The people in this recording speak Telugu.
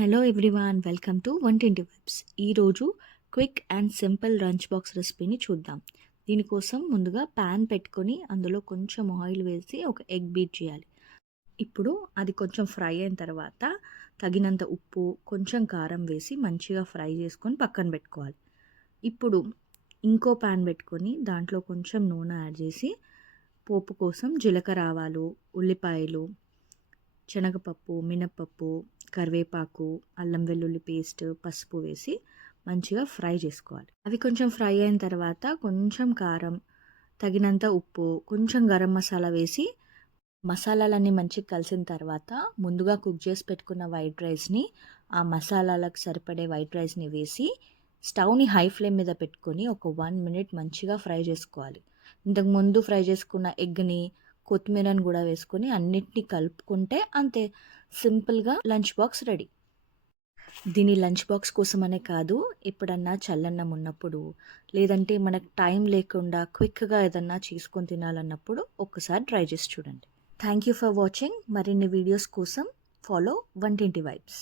హలో ఎవ్రీవాన్, వెల్కమ్ టు వంటింటి వైబ్స్. ఈరోజు quick and simple lunch box రెసిపీని చూద్దాం. దీనికోసం ముందుగా ప్యాన్ పెట్టుకొని అందులో కొంచెం ఆయిల్ వేసి ఒక ఎగ్ బీట్ చేయాలి. ఇప్పుడు అది కొంచెం ఫ్రై అయిన తర్వాత తగినంత ఉప్పు, కొంచెం కారం వేసి మంచిగా ఫ్రై చేసుకొని పక్కన పెట్టుకోవాలి. ఇప్పుడు ఇంకో ప్యాన్ పెట్టుకొని దాంట్లో కొంచెం నూనె యాడ్ చేసి పోపు కోసం జీలకర్ర, ఆవాలు, ఉల్లిపాయలు, శనగపప్పు, మినప్పప్పు, కరివేపాకు, అల్లం వెల్లుల్లి పేస్ట్, పసుపు వేసి మంచిగా ఫ్రై చేసుకోవాలి. అవి కొంచెం ఫ్రై అయిన తర్వాత కొంచెం కారం, తగినంత ఉప్పు, కొంచెం గరం మసాలా వేసి మసాలాలన్నీ మంచిగా కలిసిన తర్వాత ముందుగా కుక్ చేసి పెట్టుకున్న వైట్ రైస్ని, ఆ మసాలాలకు సరిపడే వైట్ రైస్ని వేసి స్టవ్ని హై ఫ్లేమ్ మీద పెట్టుకొని ఒక 1 మినిట్ మంచిగా ఫ్రై చేసుకోవాలి. ఇంతకుముందు ఫ్రై చేసుకున్న ఎగ్ని, కొత్తిమీరని కూడా వేసుకొని అన్నిటినీ కలుపుకుంటే అంతే, సింపుల్గా లంచ్ బాక్స్ రెడీ. దీని లంచ్ బాక్స్ కోసమనే కాదు, ఎప్పుడన్నా చల్లన్నం ఉన్నప్పుడు, లేదంటే మనకు టైం లేకుండా క్విక్గా ఏదన్నా చేసుకొని తినాలన్నప్పుడు ఒక్కసారి ట్రై చేసి చూడండి. Thank you for watching. మరిన్ని వీడియోస్ కోసం ఫాలో వంటింటి వైబ్స్.